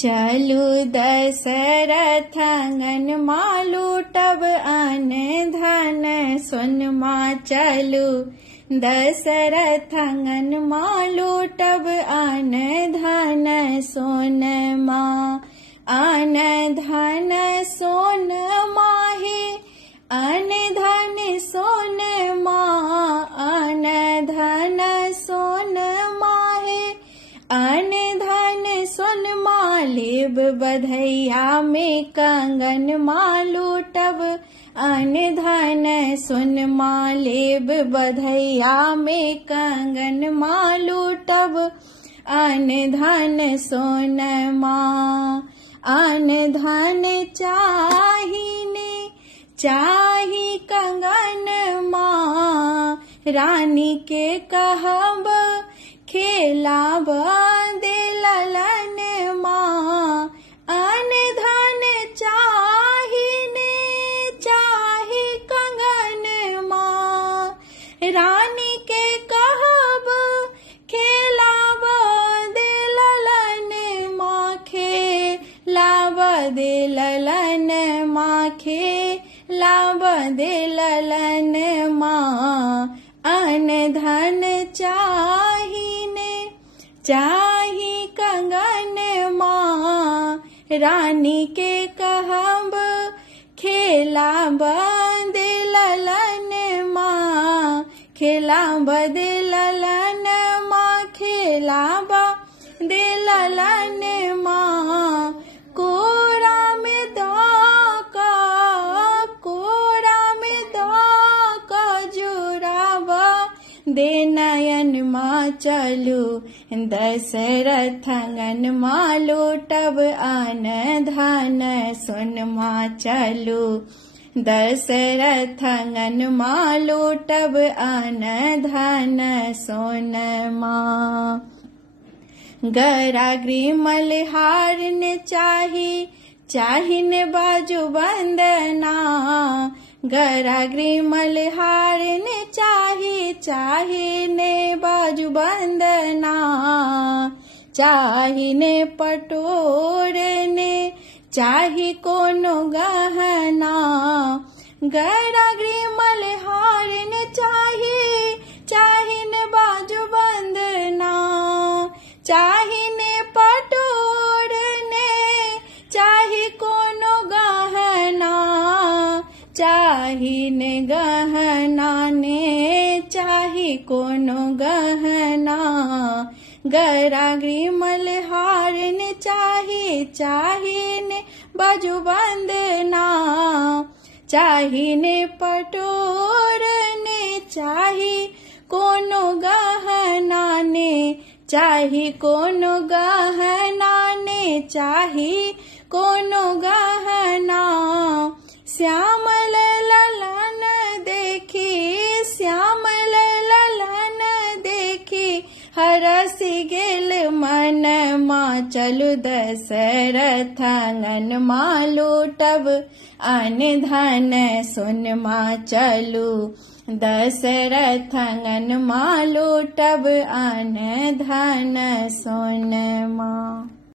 चलू दशरथ अंगनमा लूटब अन धन सोनमा चलू दशरथ अंगनमा लूटब अन धन सोनमा अन धन सोनमा हे अन धन सोनमा अन धन सोनमा हे अन धन सोनमा लेब बधैया में कंगनमा लूटब अन धन सोनमा लेब बधैया में कंगनमा लूटब अन धन सोनमा अन धन चाही कंगनमा रानी के कहब खेलाब दिललनमा अन धन चाही कंगनमा रानी के कहब खेलाब दिललनमा खेलाब दिललनमा खेलाब दिललनमा अन धन चाही कंगनमा रानी के कहब खेलाब दिललनमा खेलाब दिललनमा खेलाब दिललनमा कोरा में धोका जुरावा दे नयन माँ चलू दशरथ अंगनमा लूटब अन धन सोनमा चलू दशरथ अंगनमा लूटब अन धन सोनमा गराग्री मलिहार ने चाही ने बाजू बंदना गराग्री मलिहार ने चाही ने बाजू बंदना चाही ने पटोर ने चाही कोनो गहना गराग्री मलिहार ने चाही ने बाजू बंदना चाही ने पटोर ने चाही कोनो गहना चाही ने गहना ने चाही कोनो गहना गराग्री मलिहार ने चाही ने बाजू बंदना चाही ने पटोर ने चाही कोनो गहना ने चाही कोनो गहना ने चाही कोनो गहना श्यामल ललन देखी हरसी गेल मन माँ चलू दशरथ अंगनमा लूटब अन धन सोनमा चलू दशरथ अंगनमा लूटब अन धन सोनमा।